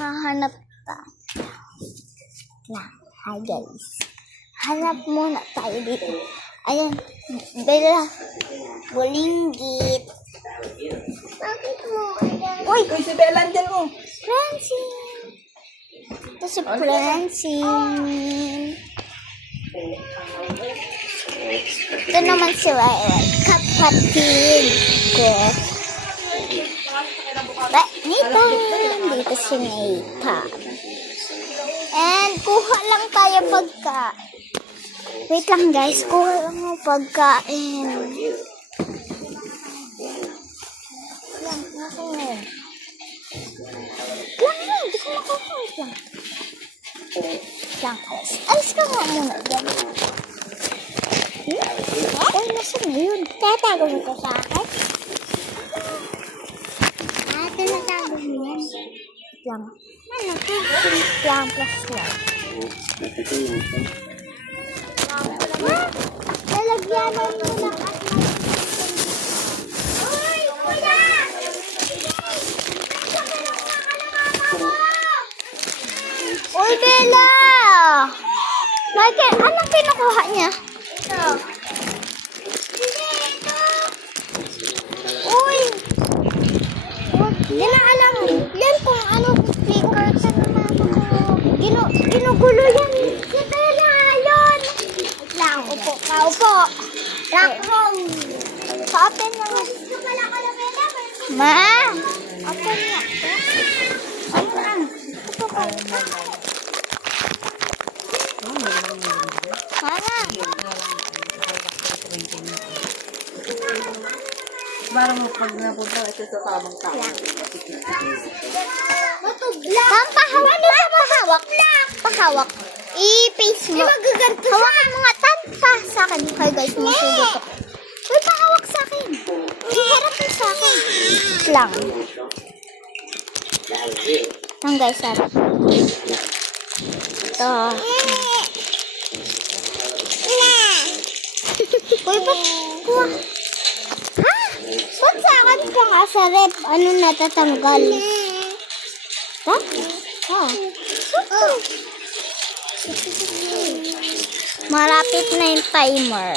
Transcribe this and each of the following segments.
Hahanap tayo. Hi guys. Hanap muna tayo dito. Ayan. Bella. Bulinggit. Bakit mo? Uy! Uy, si Bella, andyan mo. Francine. Ito si Francine. Ito naman si Rai. Kapatid ko. Dito si Nathan. And kuha lang tayo pagkain. Wait lang guys, kuha lang ang pagkain. Yan, nasa mo. Lang, hindi ko makakuha lang. Lang, alis ka nga muna dyan. Uy, nasa na yun? Tatago mo ito sa akin? Tinatago mo yan. Lang. Ano to? Lang plus lang. Lalagyanan mo lang at uy! Kuya! Uy, Bella! Anong kinukuha niya? Ito. Hindi, ito. Uy! Hindi na alam. Yan kung ano speaker sa mama ko. Ginugulo yan. Si Bella, yun. Lang, upo ka, upo. Rock home. Pa-open lang. Ma! Open nga. Ano lang? Upo ka. Mana? Parang pag napunta ito sa tamang tao. Pampahawak na sa pahawak. Pahawak. I-face mo. Hawakan mo nga tanpa sa akin. Hi guys, masugot ako. Uy, pahawak sa akin. Iharap mo sa akin. Lang. Lang guys, harap. Ito. Uy, ba't kuha? Ha? Ba't sa akin ka nga sa rep? Ano natatanggal? Ha? Ha? Malapit na yung timer.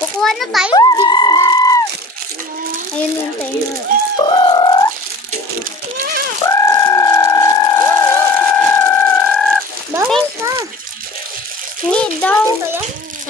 Kukuha na tayo. Bilis na. Ayun yung timer.